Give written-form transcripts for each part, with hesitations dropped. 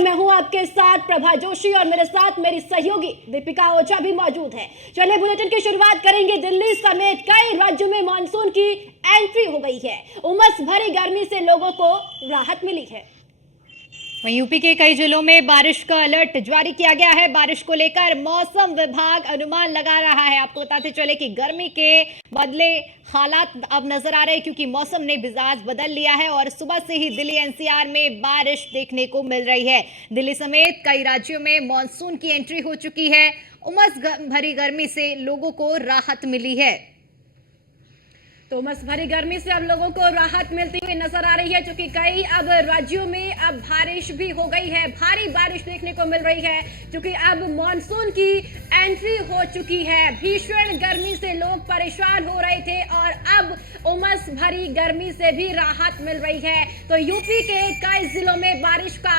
नमस्कार, मैं हूं आपके साथ प्रभा जोशी और मेरे साथ मेरी सहयोगी दीपिका ओझा भी मौजूद है। चलिए बुलेटिन की शुरुआत करेंगे। दिल्ली समेत कई राज्यों में मानसून की एंट्री हो गई है। उमस भरी गर्मी से लोगों को राहत मिली है। वहीं यूपी के कई जिलों में बारिश का अलर्ट जारी किया गया है। बारिश को लेकर मौसम विभाग अनुमान लगा रहा है। आपको बताते चले कि गर्मी के बदले हालात अब नजर आ रहे हैं, क्योंकि मौसम ने मिजाज बदल लिया है और सुबह से ही दिल्ली एनसीआर में बारिश देखने को मिल रही है। दिल्ली समेत कई राज्यों में मानसून की एंट्री हो चुकी है। उमस भरी गर्मी से लोगों को राहत मिली है। तो उमस भरी गर्मी से अब लोगों को राहत मिलती हुई नजर आ रही है, क्योंकि कई अब राज्यों में अब बारिश भी हो गई है। भारी बारिश देखने को मिल रही है, क्योंकि अब मानसून की एंट्री हो चुकी है। भीषण गर्मी से लोग परेशान हो रहे थे और अब उमस भरी गर्मी से भी राहत मिल रही है। तो यूपी के कई जिलों में बारिश का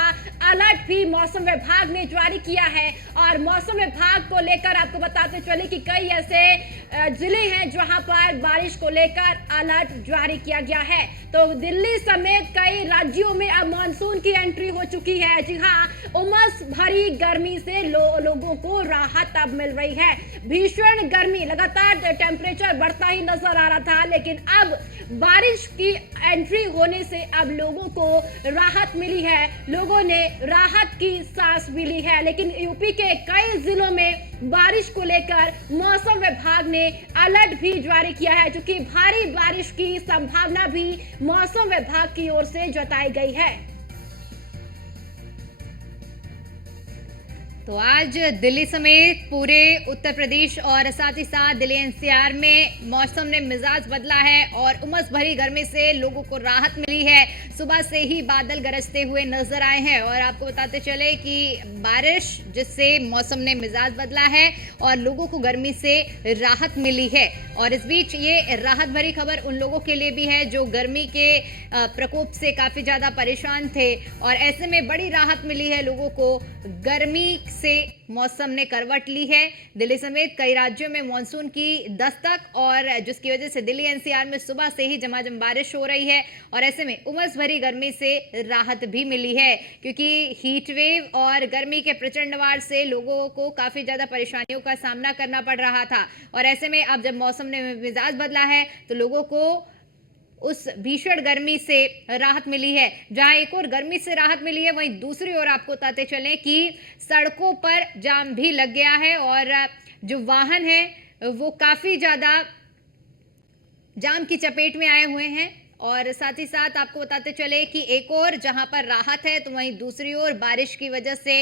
अलर्ट भी मौसम विभाग ने जारी किया है। और मौसम विभाग को लेकर आपको बताते चले कि कई ऐसे जिले हैं जहां पर बारिश को लेकर अलर्ट जारी किया गया है। तो दिल्ली समेत कई राज्यों में अब मानसून की एंट्री हो चुकी है। जी हां, उमस भरी गर्मी से लोगों को राहत अब मिल रही है। भीषण गर्मी, लगातार टेम्परेचर बढ़ता ही नजर आ रहा था, लेकिन अब बारिश की एंट्री होने से अब लोगों को राहत मिली है। लोगों ने राहत की सांस भी ली है। लेकिन यूपी के कई जिलों में बारिश को लेकर मौसम विभाग ने अलर्ट भी जारी किया है, क्योंकि भारी बारिश की संभावना भी मौसम विभाग की ओर से जताई गई है। तो आज दिल्ली समेत पूरे उत्तर प्रदेश और साथ ही साथ दिल्ली एनसीआर में मौसम ने मिजाज बदला है और उमस भरी गर्मी से लोगों को राहत मिली है। सुबह से ही बादल गरजते हुए नजर आए हैं और आपको बताते चले कि बारिश जिससे मौसम ने मिजाज बदला है और लोगों को गर्मी से राहत मिली है। और इस बीच ये राहत भरी खबर उन लोगों के लिए भी है जो गर्मी के प्रकोप से काफी ज्यादा परेशान थे, और ऐसे में बड़ी राहत मिली है लोगों को। गर्मी से मौसम ने करवट ली है। दिल्ली समेत कई राज्यों में मानसून की दस्तक, और जिसकी वजह से दिल्ली एनसीआर में सुबह से ही झमाझम बारिश हो रही है और ऐसे में उमस भरी गर्मी से राहत भी मिली है, क्योंकि हीट वेव और गर्मी के प्रचंड वार से लोगों को काफी ज्यादा परेशानियों का सामना करना पड़ रहा था। और ऐसे में अब जब मौसम ने मिजाज बदला है तो लोगों को उस भीषण गर्मी से राहत मिली है। जहां एक और गर्मी से राहत मिली है, वहीं दूसरी ओर आपको बताते चलें कि सड़कों पर जाम भी लग गया है और जो वाहन है वो काफी ज्यादा जाम की चपेट में आए हुए हैं। और साथ ही साथ आपको बताते चले कि एक और जहां पर राहत है तो वहीं दूसरी ओर बारिश की वजह से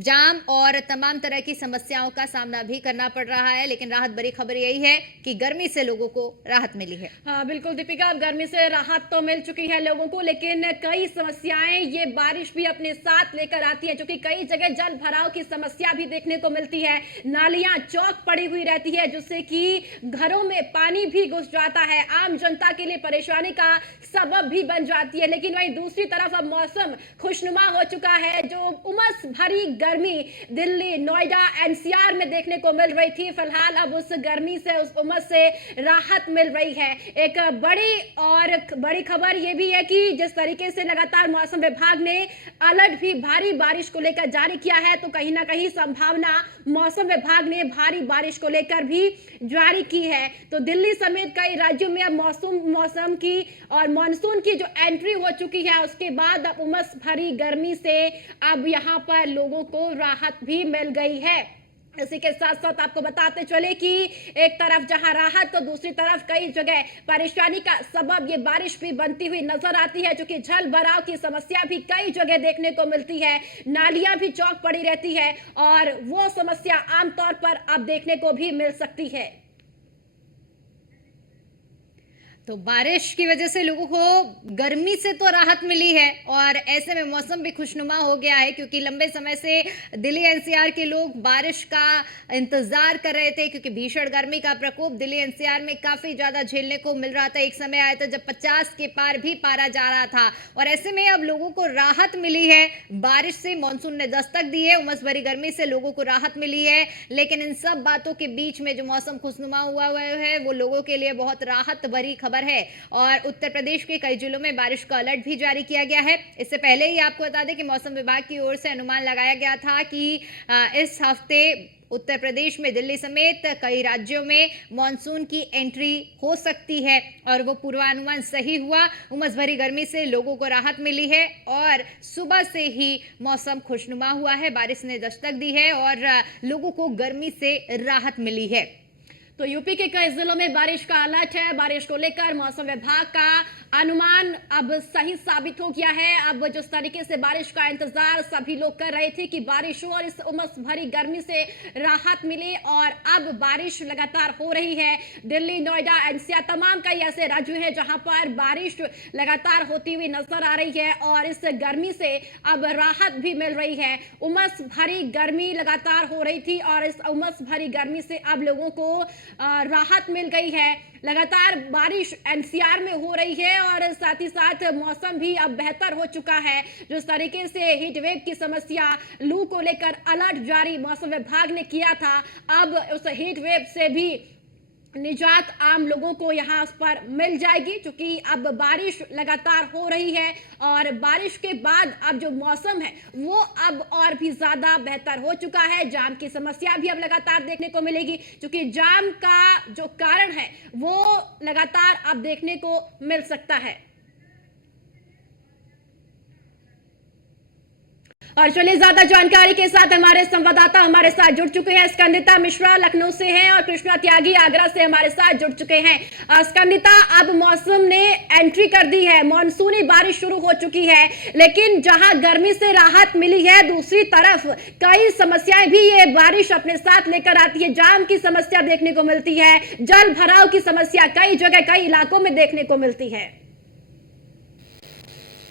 जाम और तमाम तरह की समस्याओं का सामना भी करना पड़ रहा है। लेकिन राहत भरी खबर यही है कि गर्मी से लोगों को राहत मिली है। हाँ बिल्कुल दीपिका, गर्मी से राहत तो मिल चुकी है लोगों को, लेकिन कई समस्याएं ये बारिश भी अपने साथ लेकर आती है, क्योंकि कई जगह जल भराव की समस्या भी देखने को मिलती है। नालियां चौक पड़ी हुई रहती है, जिससे कि घरों में पानी भी घुस जाता है, आम जनता के लिए परेशानी का सबब भी बन जाती है। लेकिन वहीं दूसरी तरफ अब मौसम खुशनुमा हो चुका है। जो उमस भरी गर्मी दिल्ली, नोएडा, एनसीआर में देखने को मिल रही थी, फिलहाल अब उस गर्मी से, उस उमस से राहत मिल रही है। एक बड़ी खबर यह भी है कि जिस तरीके से लगातार मौसम विभाग ने अलर्ट भी भारी बारिश को लेकर जारी किया है, तो कहीं ना कहीं संभावना मौसम विभाग ने भारी बारिश को लेकर भी जारी की है। तो दिल्ली समेत कई राज्यों में अब मौसम की और मानसून की जो एंट्री हो चुकी है, उसके बाद अब उमस भरी गर्मी से अब यहाँ पर लोगों को राहत भी मिल गई है। इसी के साथ साथ आपको बताते चले कि एक तरफ जहां राहत, तो दूसरी तरफ कई जगह परेशानी का सबब ये बारिश भी बनती हुई नजर आती है, क्योंकि जल भराव की समस्या भी कई जगह देखने को मिलती है। नालियां भी चौक पड़ी रहती है और वो समस्या आमतौर पर अब देखने को भी मिल सकती है। तो बारिश की वजह से लोगों को गर्मी से तो राहत मिली है और ऐसे में मौसम भी खुशनुमा हो गया है, क्योंकि लंबे समय से दिल्ली एनसीआर के लोग बारिश का इंतजार कर रहे थे, क्योंकि भीषण गर्मी का प्रकोप दिल्ली एनसीआर में काफी ज्यादा झेलने को मिल रहा था। एक समय आया था जब 50 के पार भी पारा जा रहा था और ऐसे में अब लोगों को राहत मिली है। बारिश से मानसून ने दस्तक दी है, उमस भरी गर्मी से लोगों को राहत मिली है। लेकिन इन सब बातों के बीच में जो मौसम खुशनुमा हुआ है वो लोगों के लिए बहुत राहत भरी खबर खबर है और उत्तर प्रदेश के कई जिलों में बारिश का अलर्ट भी जारी किया गया है। इससे पहले ही आपको बता दें कि मौसम विभाग की ओर से अनुमान लगाया गया था कि इस हफ्ते उत्तर प्रदेश में दिल्ली समेत कई राज्यों में मॉनसून की एंट्री हो सकती है और वो पूर्वानुमान सही हुआ। उमस भरी गर्मी से लोगों को राहत मिली है और सुबह से ही मौसम खुशनुमा हुआ है, बारिश ने दस्तक दी है और लोगों को गर्मी से राहत मिली है। तो यूपी के कई जिलों में बारिश का अलर्ट है। बारिश को लेकर मौसम विभाग का अनुमान अब सही साबित हो गया है। अब जिस तरीके से बारिश का इंतजार सभी लोग कर रहे थे कि बारिश हो और इस उमस भरी गर्मी से राहत मिले, और अब बारिश लगातार हो रही है। दिल्ली, नोएडा, एनसीआर तमाम कई ऐसे राज्य हैं जहां पर बारिश लगातार होती हुई नजर आ रही है और इस गर्मी से अब राहत भी मिल रही है। उमस भरी गर्मी लगातार हो रही थी और इस उमस भरी गर्मी से अब लोगों को राहत मिल गई है। लगातार बारिश एनसीआर में हो रही है और साथ ही साथ मौसम भी अब बेहतर हो चुका है। जिस तरीके से हीट वेव की समस्या, लू को लेकर अलर्ट जारी मौसम विभाग ने किया था, अब उस हीट वेव से भी निजात आम लोगों को यहाँ पर मिल जाएगी, क्योंकि अब बारिश लगातार हो रही है और बारिश के बाद अब जो मौसम है वो अब और भी ज्यादा बेहतर हो चुका है। जाम की समस्या भी अब लगातार देखने को मिलेगी, क्योंकि जाम का जो कारण है वो लगातार अब देखने को मिल सकता है। और चलिए ज्यादा जानकारी के साथ हमारे संवाददाता हमारे साथ जुड़ चुके हैं। स्कंदिता मिश्रा लखनऊ से हैं और कृष्णा त्यागी आगरा से हमारे साथ जुड़ चुके हैं। स्कंदिता, अब मौसम ने एंट्री कर दी है, मानसूनी बारिश शुरू हो चुकी है, लेकिन जहां गर्मी से राहत मिली है, दूसरी तरफ कई समस्याएं भी ये बारिश अपने साथ लेकर आती है। जाम की समस्या देखने को मिलती है, जल भराव की समस्या कई जगह कई इलाकों में देखने को मिलती है।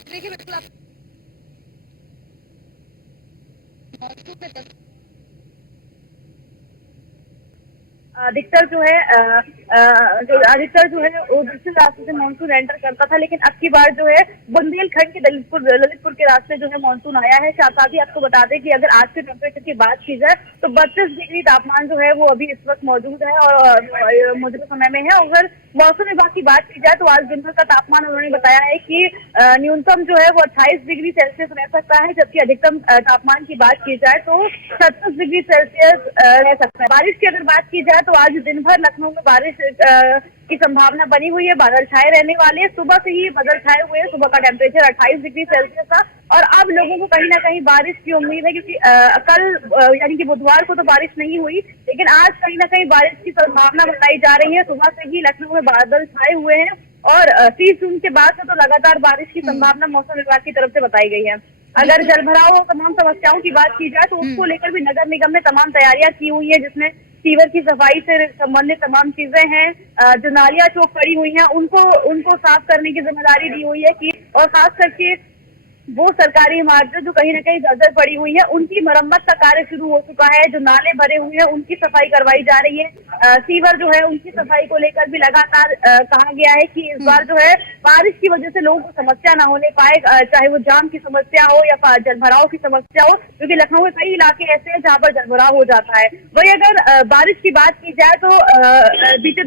देखिए बिल्कुल अधिकतर जो है वो दक्षिण रास्ते से मानसून एंटर करता था, लेकिन अब की बार जो है बुंदेलखंड के ललितपुर के रास्ते जो है मानसून आया है। साथ ही आपको बता दें कि अगर आज के टेम्परेचर की बात की जाए तो 32 डिग्री तापमान जो है वो अभी इस वक्त मौजूद है और मौजूदा समय में है। अगर मौसम विभाग की बात की जाए तो आज दिन भर का तापमान उन्होंने बताया है कि न्यूनतम जो है वो 28 डिग्री सेल्सियस रह सकता है, जबकि अधिकतम तापमान की बात की जाए तो 37 डिग्री सेल्सियस रह सकता है। बारिश की अगर बात की जाए तो आज दिन भर लखनऊ में बारिश की संभावना बनी हुई है, बादल छाए रहने वाले हैं। सुबह से ही बादल छाए हुए हैं, सुबह का टेम्परेचर 28 डिग्री सेल्सियस था और अब लोगों को कहीं ना कहीं बारिश की उम्मीद है, क्योंकि कल यानी कि बुधवार को तो बारिश नहीं हुई, लेकिन आज कहीं ना कहीं बारिश की संभावना बताई जा रही है। सुबह से ही लखनऊ में बादल छाए हुए हैं और 30 जून के बाद से तो लगातार बारिश की संभावना मौसम विभाग की तरफ से बताई गई है। अगर जल भराव और तमाम समस्याओं की बात की जाए तो उसको लेकर भी नगर निगम ने तमाम तैयारियां की हुई है, जिसमें सीवर की सफाई से संबंधित तमाम चीजें हैं, जो नालियां चौक पड़ी हुई हैं उनको साफ करने की जिम्मेदारी दी हुई है कि, और खास करके वो सरकारी इमारतें जो कहीं ना कहीं जर्जर पड़ी हुई है उनकी मरम्मत का कार्य शुरू हो चुका है। जो नाले भरे हुए हैं उनकी सफाई करवाई जा रही है। सीवर जो है उनकी सफाई को लेकर भी लगातार कहा गया है कि इस बार जो है बारिश की वजह से लोगों को समस्या ना होने पाए, चाहे वो जाम की समस्या हो या जल भराव की समस्या हो, क्योंकि लखनऊ में कई इलाके ऐसे हैं जहाँ पर जल भराव हो जाता है। वही अगर बारिश की बात की जाए तो बीते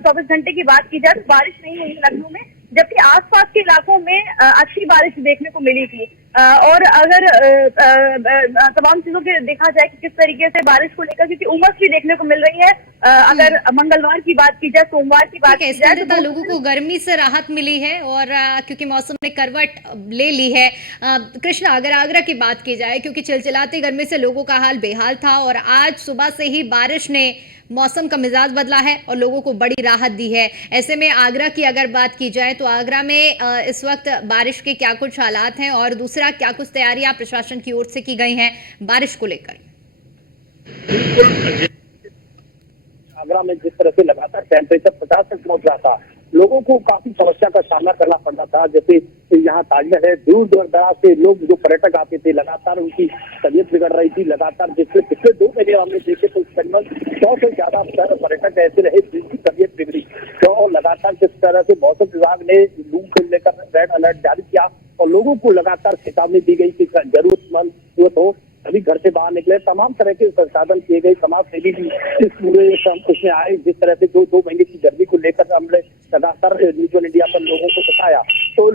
24 घंटे की बात की जाए तो बारिश नहीं हुई लखनऊ में, जबकि आसपास के इलाकों में अच्छी बारिश देखने को मिली थी। और अगर तमाम चीजों के देखा जाए कि किस तरीके से बारिश को लेकर, क्योंकि उमस भी देखने को मिल रही है। अगर मंगलवार की बात की जाए, सोमवार की बात की जाए तो लोगों को गर्मी से राहत मिली है और क्योंकि मौसम ने करवट ले ली है। कृष्णा, अगर आगरा की बात की जाए, क्योंकि चिलचिलाती गर्मी से लोगों का हाल बेहाल था और आज सुबह से ही बारिश ने मौसम का मिजाज बदला है और लोगों को बड़ी राहत दी है। ऐसे में आगरा की अगर बात की जाए तो आगरा में इस वक्त बारिश के क्या कुछ हालात हैं और दूसरा क्या कुछ तैयारियां प्रशासन की ओर से की गई हैं बारिश को लेकर? आगरा में जिस तरह से लगातार टेम्परेचर 50 तक पहुंच रहा था, लोगों को काफी समस्या का सामना करना पड़ रहा था। जैसे यहाँ ताजमहल है, दूर दूर दराज से लोग जो पर्यटक आते थे, लगातार उनकी तबीयत बिगड़ रही थी। लगातार पिछले 2 महीने हमने देखे तो करीबन 100 से ज्यादा पर्यटक ऐसे रहे जिनकी तबीयत बिगड़ी। तो लगातार जिस तरह से मौसम विभाग ने लू को लेकर रेड अलर्ट जारी किया और लोगों को लगातार चेतावनी दी गई कि जरूरत हो सभी घर से बाहर निकले। तमाम तरह के संसाधन किए गए, समाज सेवी भी इस पूरे उसमें आए। जिस तरह से 2 महीने की गर्मी को को लेकर हमने लगातार न्यूज़ इंडिया पर लोगों को बताया। तो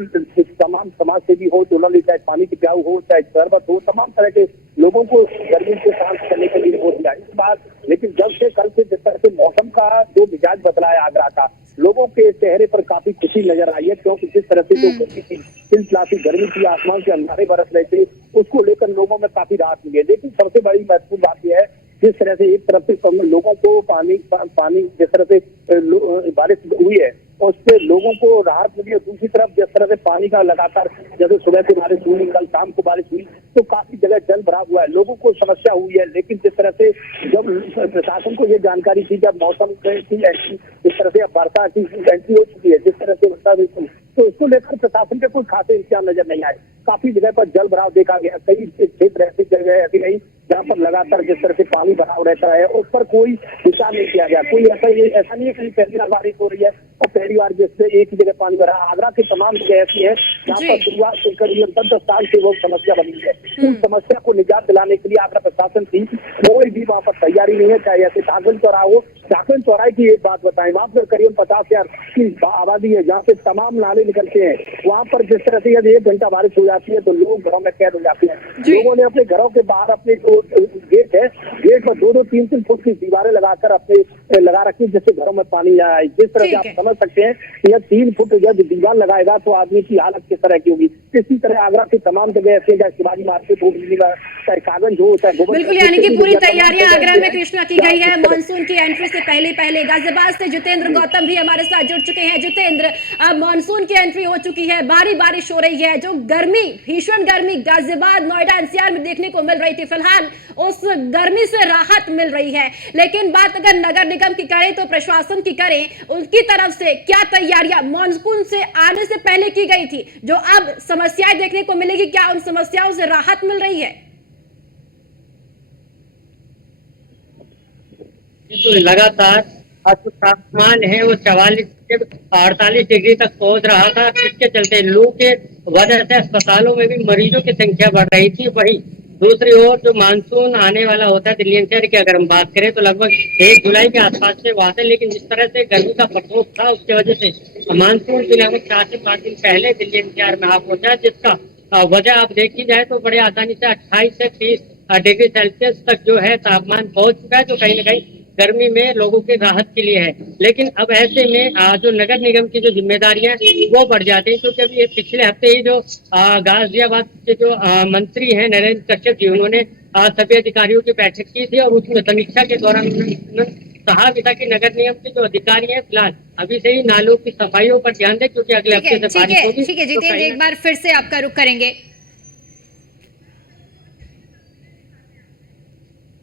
तमाम समाज सेवी हो, तो चाहे पानी की प्याऊ हो, चाहे शरबत हो, तमाम तरह के लोगों को गर्मी से शांत करने के लिए वोट दिया। इस बार लेकिन जब से कल से जिस तरह से मौसम का जो मिजाज बदला है आगरा का, लोगों के चेहरे पर काफी खुशी नजर आई है, क्योंकि जिस तरह से जो गर्मी थी, चिलचिलाती गर्मी थी, आसमान से अंधारे बरस रहे थे, उसको लेकर लोगों में काफी राहत मिली है। लेकिन सबसे बड़ी महत्वपूर्ण बात यह है, जिस तरह से एक तरफ से लोगों को पानी जिस तरह से बारिश हुई है उससे लोगों को राहत मिली है, दूसरी तरफ जिस तरह से पानी का लगातार जैसे सुबह से बारिश हुई, कल शाम को बारिश हुई, तो काफी जगह जल भरा हुआ है, लोगों को समस्या हुई है। लेकिन जिस तरह से जब प्रशासन को ये जानकारी थी, जब मौसम की एंट्री जिस तरह से अब वर्षा की एंट्री हो चुकी है, जिस तरह से वर्षा हुई, तो उसको लेकर प्रशासन के कोई खासे इंतजाम नजर नहीं आए। काफी जगह पर जल भराव देखा गया, कई क्षेत्र ऐसी जगह ऐसी रही जहाँ पर लगातार जिस तरह से पानी भराव रहता है, उस पर कोई विचार नहीं किया गया। कोई ऐसा नहीं है कि पहली बार बारिश हो रही है और पहली बार जिससे एक ही जगह पानी भरा। आगरा की तमाम जगह ऐसी है जहाँ पर शुरुआत से करीब 10 साल से वो समस्या बनी है। उस समस्या को निजात दिलाने के लिए आगरा प्रशासन की कोई भी वहाँ पर तैयारी नहीं है। चाहे ऐसे टाकन चौराहा हो, टाकन चौराहे की एक बात बताएं, वहाँ पर करीब 50,000 की आबादी है, जहाँ से तमाम नाले निकलते हैं। वहाँ पर जिस तरह से यदि 1 घंटा बारिश हो जाती है तो लोग घरों में कैद हो जाते हैं। लोगों ने अपने घरों के बाहर अपने जो गेट है, गेट पर 2-2, 3-3 फुट की दीवारें लगाकर अपने लगा रखी, जिससे घरों में पानी ना आए। जिस तरह से आप समझ सकते हैं कि यह 3 फुट जब दीवार लगाएगा तो आदमी की हालत किस तरह की होगी। इसी तरह आगरा की तमाम जगह ऐसे, चाहे शिवाजी मार्केट हो, चाहे कागज हो, चाहे बिल्कुल, यानी कि पूरी तैयारियां आगरा में कृष्णा की गई है। मानसून की एंट्री से पहले गाजियाबाद से जितेंद्र गौतम भी हमारे साथ जुड़ चुके हैं। जितेंद्र, अब मानसून की एंट्री हो चुकी है, भारी बारिश हो रही है, जो गर्मी, भीषण गर्मी गाजियाबाद, नोएडा, एनसीआर में देखने को मिल रही थी, फिलहाल उस गर्मी से राहत मिल रही है। लेकिन बात अगर नगर निगम की करें तो प्रशासन की करें, उनकी तरफ से क्या तैयारियां मानसून से आने से पहले की गई थी, जो अब समस्याएं देखने को मिलेगी, क्या उन समस्याओं से राहत मिल रही है? तो लगातार जो तापमान है वो 44 से 48 डिग्री तक पहुंच रहा था, जिसके चलते लू के वजह से अस्पतालों में भी मरीजों की संख्या बढ़ रही थी। वहीं दूसरी ओर जो मानसून आने वाला होता है दिल्ली एनसीआर की अगर हम बात करें तो लगभग 1 जुलाई के आसपास से वहां से, लेकिन जिस तरह से गर्मी का प्रकोप था उसकी वजह से मानसून के लगभग 4 से 5 दिन पहले दिल्ली एनसीआर में आ पहुंचा, जिसका वजह आप देखी जाए तो बड़े आसानी से 28 से 30 डिग्री सेल्सियस तक जो है तापमान पहुंच चुका है, जो कहीं ना कहीं गर्मी में लोगों की राहत के लिए है। लेकिन अब ऐसे में जो नगर निगम की जो जिम्मेदारियां वो बढ़ जाती हैं, क्योंकि अभी पिछले हफ्ते ही जो गाजियाबाद के जो मंत्री हैं नरेंद्र कश्यप जी, उन्होंने सभी अधिकारियों की बैठक की थी और उसमें समीक्षा के दौरान उन्होंने कहा भी था कि नगर निगम के जो अधिकारी हैं फिलहाल अभी से ही नालों की सफाइयों पर ध्यान दें, क्योंकि अगले हफ्ते से बारिश होगी। ठीक है जितेंद्र, एक बार फिर से आपका रुख करेंगे।